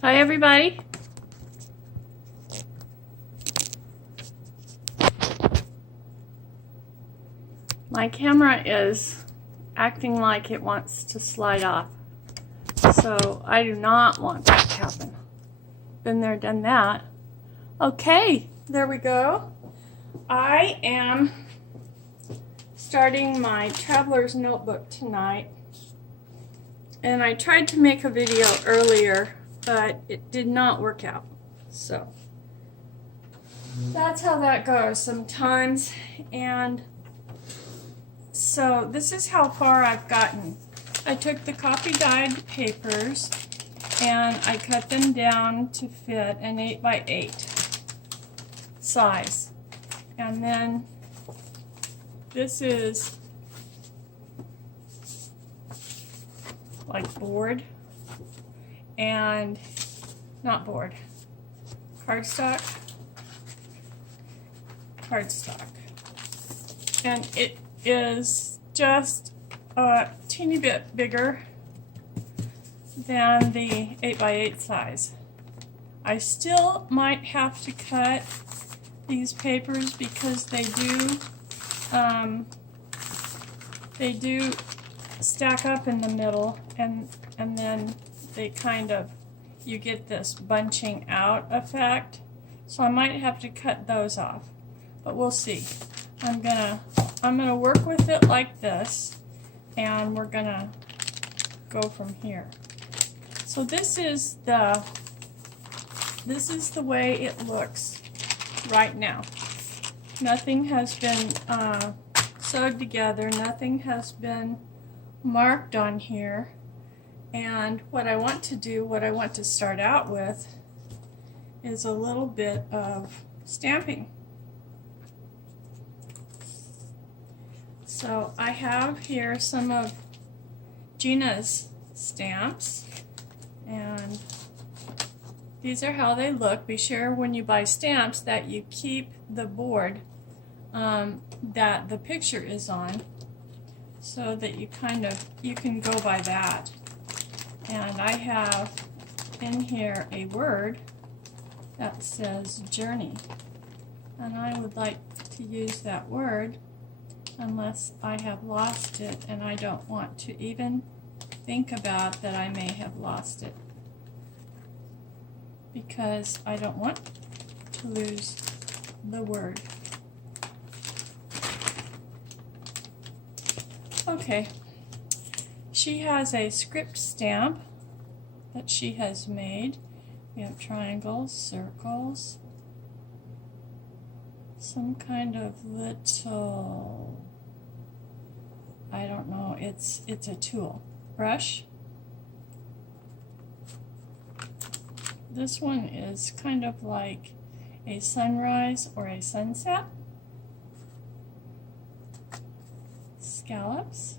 Hi everybody. My camera is acting like it wants to slide off. So I do not want that to happen. Been there, done that. Okay, there we go. I am starting my Traveler's notebook tonight. And I tried to make a video earlier, but it did not work out. So that's how that goes sometimes. And so this is how far I've gotten. I took the copy dyed papers and I cut them down to fit an 8x8 size. And then this is like board and not board, cardstock, and it is just a teeny bit bigger than the 8x8 size. I still might have to cut these papers because they do stack up in the middle, and then they kind of, you get this bunching out effect. So I might have to cut those off, but we'll see. I'm gonna work with it like this, and we're gonna go from here. So this is the way it looks right now. Nothing has been sewed together. Nothing has been marked on here. And what I want to start out with is a little bit of stamping. So I have here some of Gina's stamps, and these are how they look. Be sure when you buy stamps that you keep the board that the picture is on, so that you can go by that. And I have in here a word that says journey, and I would like to use that word unless I have lost it, and I don't want to even think about that I may have lost it, because I don't want to lose the word. Okay, she has a script stamp that she has made. We have triangles, circles, some kind of little, I don't know, it's a tool. Brush. This one is kind of like a sunrise or a sunset. Scallops.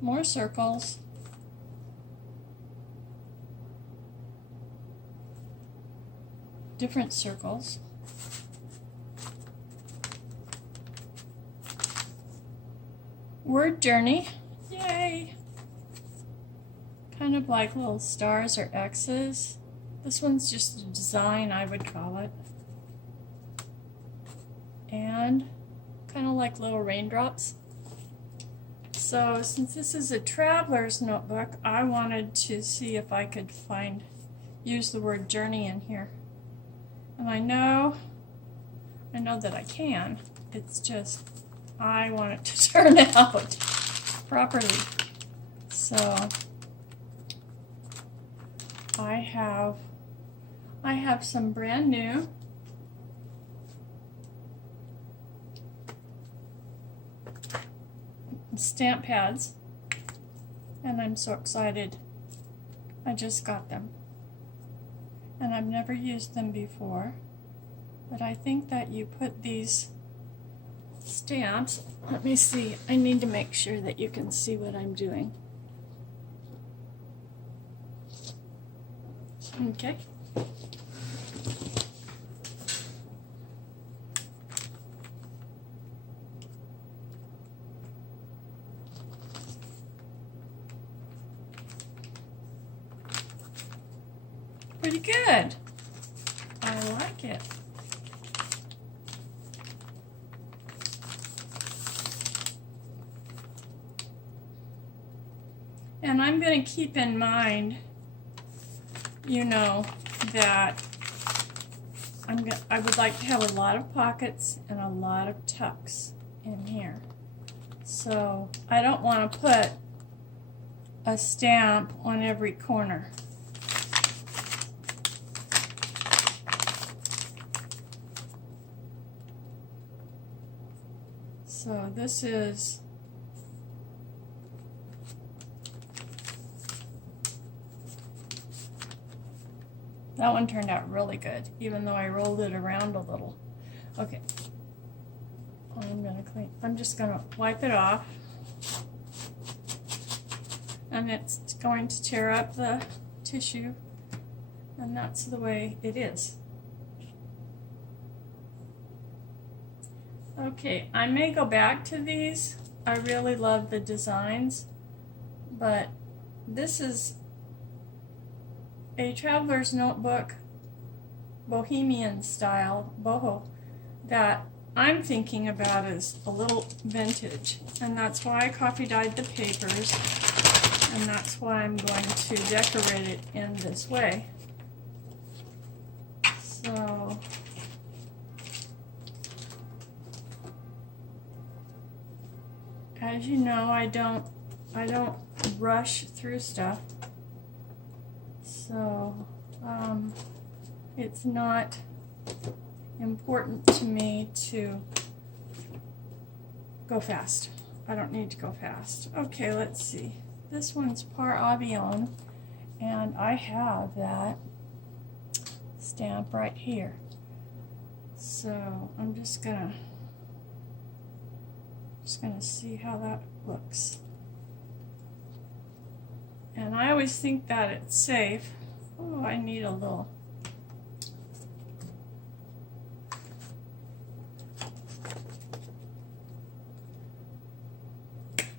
More circles. Different circles. Word journey. Yay! Kind of like little stars or X's. This one's just a design, I would call it. And kind of like little raindrops. So since this is a Traveler's notebook, I wanted to see if I could use the word journey in here. And I know that I can. It's just I want it to turn out properly. So I have some brand new stamp pads, and I'm so excited. I just got them, and I've never used them before, but I think that you put these stamps, let me see, I need to make sure that you can see what I'm doing. Okay. pretty good. I like it. And I'm going to keep in mind, you know, that I would like to have a lot of pockets and a lot of tucks in here. So I don't want to put a stamp on every corner. So this is that one turned out really good, even though I rolled it around a little. Okay. I'm just gonna wipe it off. And it's going to tear up the tissue, and that's the way it is. Okay, I may go back to these. I really love the designs, but this is a Traveler's Notebook Bohemian style boho that I'm thinking about as a little vintage, and that's why I coffee dyed the papers, and that's why I'm going to decorate it in this way. So as you know, I don't rush through stuff. So it's not important to me to go fast. I don't need to go fast. Okay, let's see. This one's Par Avion, and I have that stamp right here. So I'm just gonna see how that looks. And I always think that it's safe. Oh, I need a little.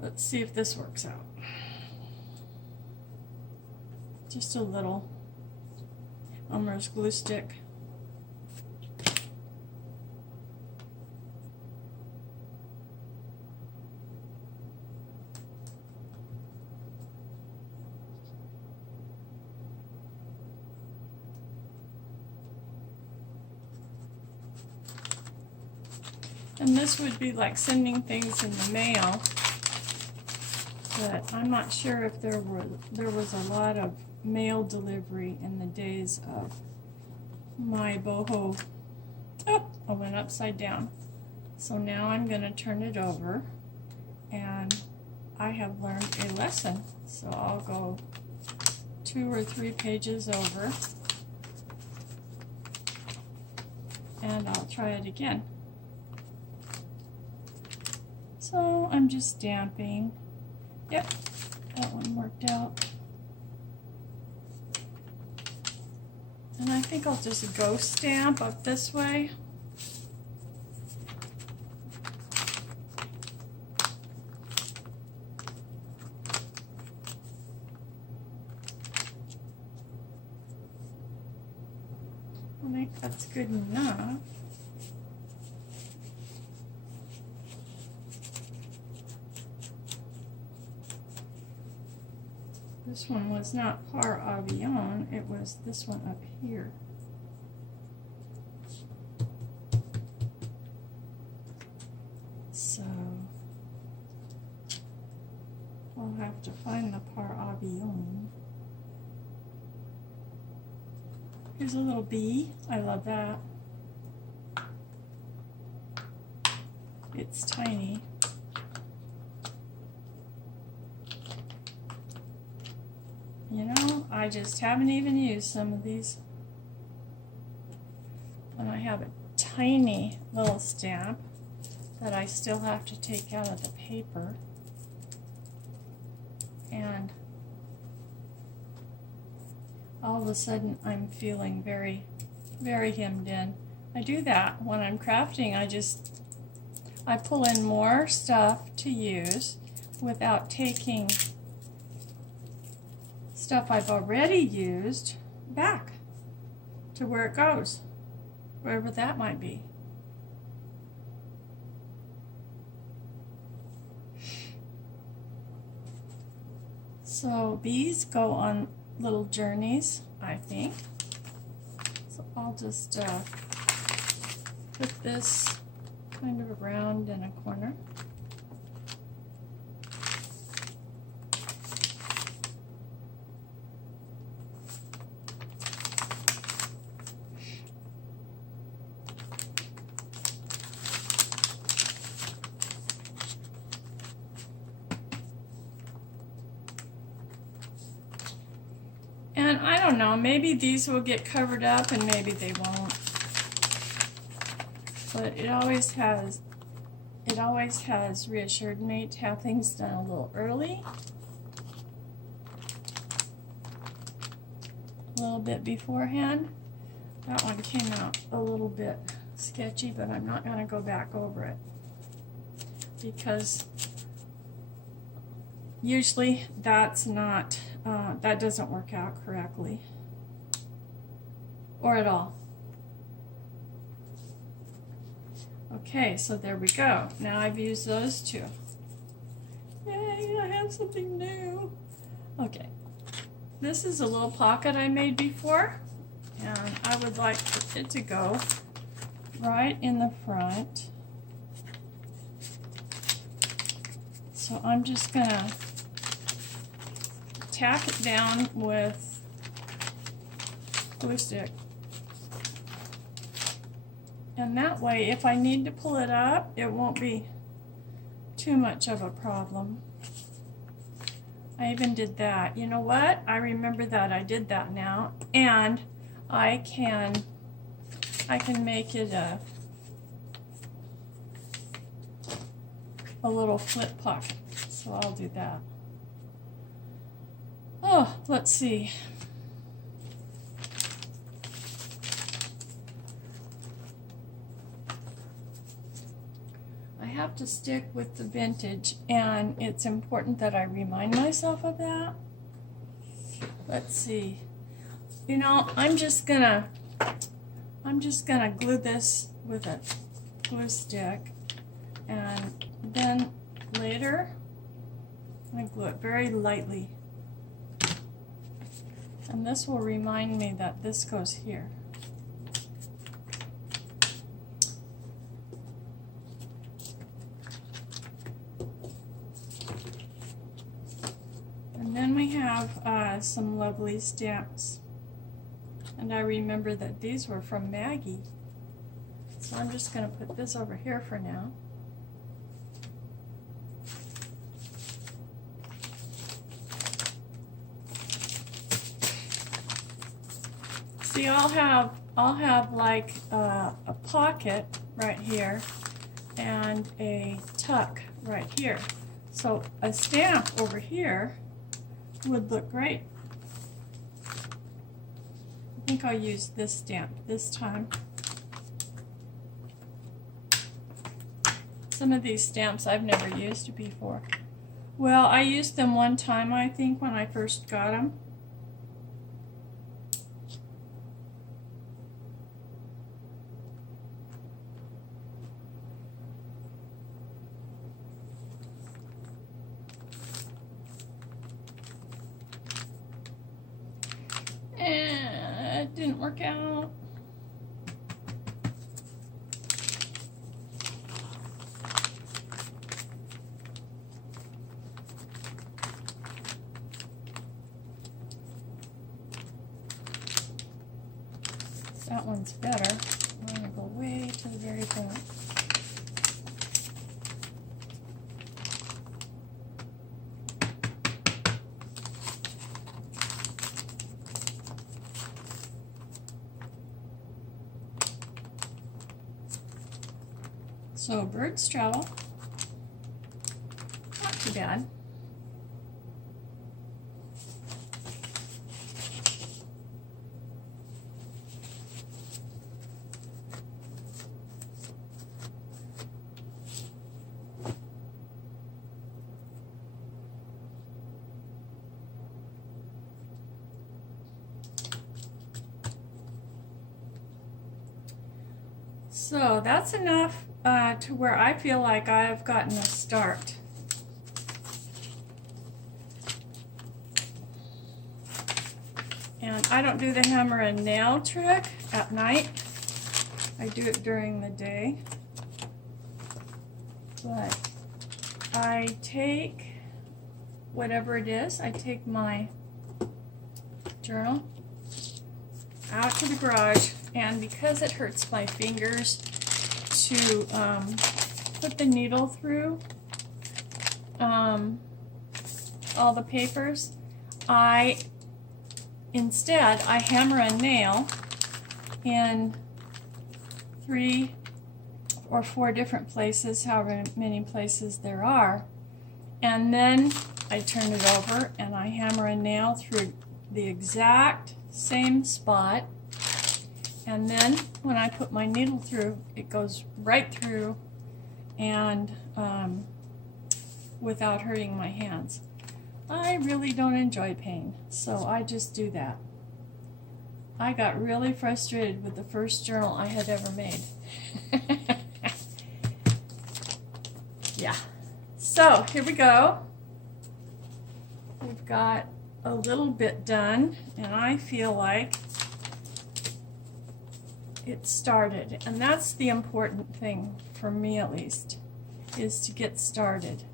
Let's see if this works out. Just a little Elmer's glue stick. And this would be like sending things in the mail, but I'm not sure if there was a lot of mail delivery in the days of my boho. Oh, I went upside down. So now I'm going to turn it over, and I have learned a lesson. So I'll go 2 or 3 pages over, and I'll try it again. So I'm just stamping. Yep, that one worked out. And I think I'll just ghost stamp up this way. I think that's good enough. This one was not Par Avion, it was this one up here. So I'll have to find the Par Avion. Here's a little bee. I love that. It's tiny. You know, I just haven't even used some of these. And I have a tiny little stamp that I still have to take out of the paper. And all of a sudden I'm feeling very, very hemmed in. I do that when I'm crafting. I pull in more stuff to use without taking stuff I've already used back. to where it goes, wherever that might be. So bees go on little journeys, I think. So I'll just put this kind of around in a corner. And I don't know, maybe these will get covered up and maybe they won't. But it always has reassured me to have things done a little early. A little bit beforehand. That one came out a little bit sketchy, but I'm not going to go back over it because usually that's not that doesn't work out correctly or at all. Okay, so there we go. Now I've used those two. Yay, I have something new. Okay, this is a little pocket I made before, and I would like it to go right in the front. So I'm just gonna tack it down with glue stick. And that way, if I need to pull it up, it won't be too much of a problem. I even did that. You know what? I remember that I did that now. And I can make it a little flip pocket. So I'll do that. Oh, let's see. I have to stick with the vintage, and it's important that I remind myself of that. Let's see. You know, I'm just gonna glue this with a glue stick, and then later I glue it very lightly. And this will remind me that this goes here. And then we have some lovely stamps. And I remember that these were from Maggie. So I'm just going to put this over here for now. See, I'll have like a pocket right here and a tuck right here. So a stamp over here would look great. I think I'll use this stamp this time. Some of these stamps I've never used before. Well, I used them one time, I think, when I first got them. It didn't work out. That one's better. I'm going to go way to the very front. So birds travel, not too bad. So that's enough to where I feel like I've gotten a start. And I don't do the hammer and nail trick at night. I do it during the day. But I take whatever it is, I take my journal out to the garage, and because it hurts my fingers to put the needle through all the papers, instead I hammer and nail in 3 or 4 different places, however many places there are, and then I turn it over and I hammer and nail through the exact same spot, and then when I put my needle through, it goes right through and without hurting my hands. I really don't enjoy pain, so I just do that. I got really frustrated with the first journal I had ever made. Yeah. So here we go. We've got a little bit done, and I feel like it started. And that's the important thing, for me at least, is to get started.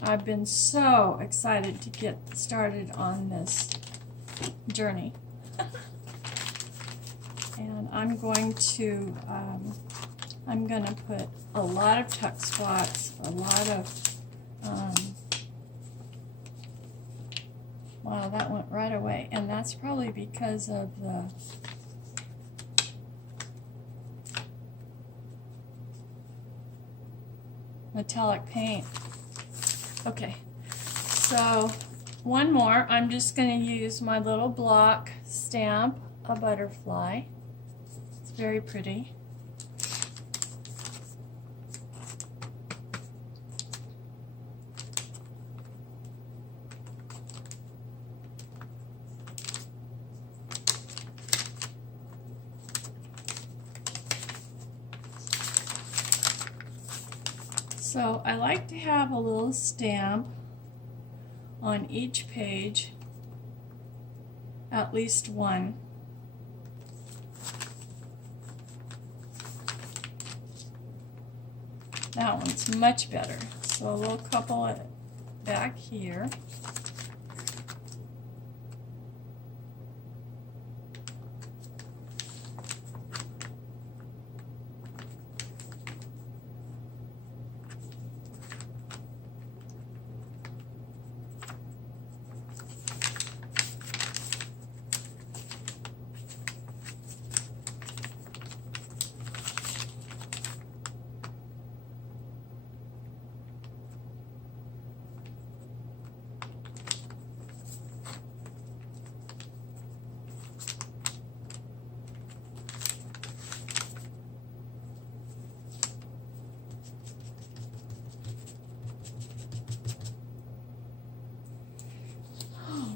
I've been so excited to get started on this journey. And I'm going to put a lot of tuck spots, a lot of, wow, that went right away, and that's probably because of the metallic paint. Okay, so one more. I'm just going to use my little block stamp, a butterfly. It's very pretty. So I like to have a little stamp on each page, at least one. That one's much better. So a little couple back here.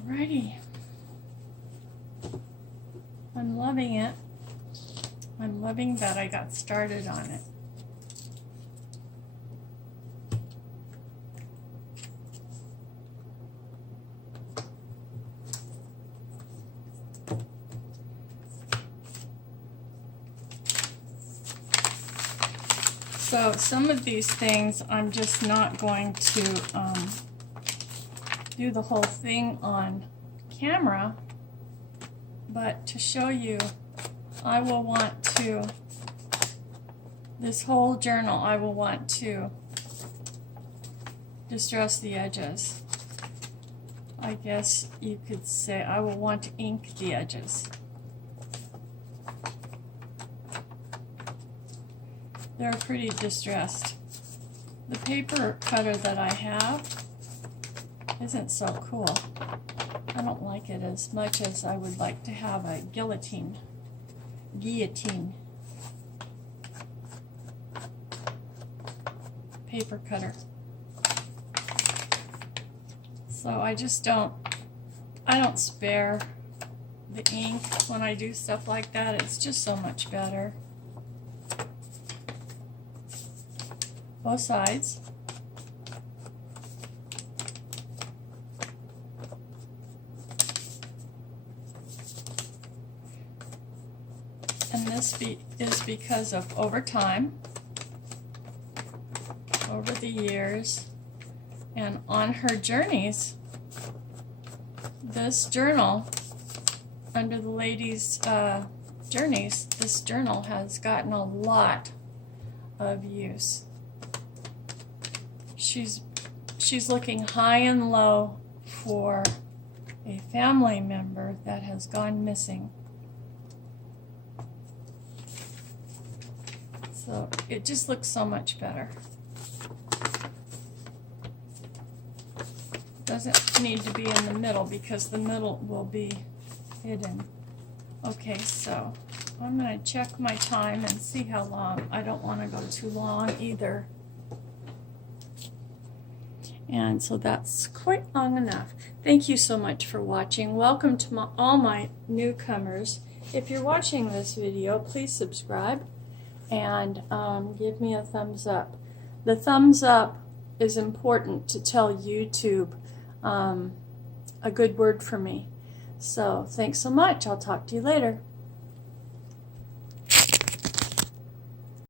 Alrighty. I'm loving it. I'm loving that I got started on it. So some of these things I'm just not going to do the whole thing on camera, but to show you, I will want to, this whole journal, I will want to distress the edges. I guess you could say I will want to ink the edges. They're pretty distressed. The paper cutter that I have isn't so cool. I don't like it as much as I would like to have a guillotine paper cutter. So I don't spare the ink when I do stuff like that. It's just so much better. both sides. And this is because of over time, over the years, and on her journeys. This journal, under the ladies' journeys, this journal has gotten a lot of use. She's looking high and low for a family member that has gone missing. So it just looks so much better. Doesn't need to be in the middle because the middle will be hidden. Okay, so I'm going to check my time and see how long. I don't want to go too long either. And so that's quite long enough. Thank you so much for watching. Welcome to all my newcomers. If you're watching this video, please subscribe and give me a thumbs up. The thumbs up is important to tell YouTube a good word for me. So thanks so much. I'll talk to you later.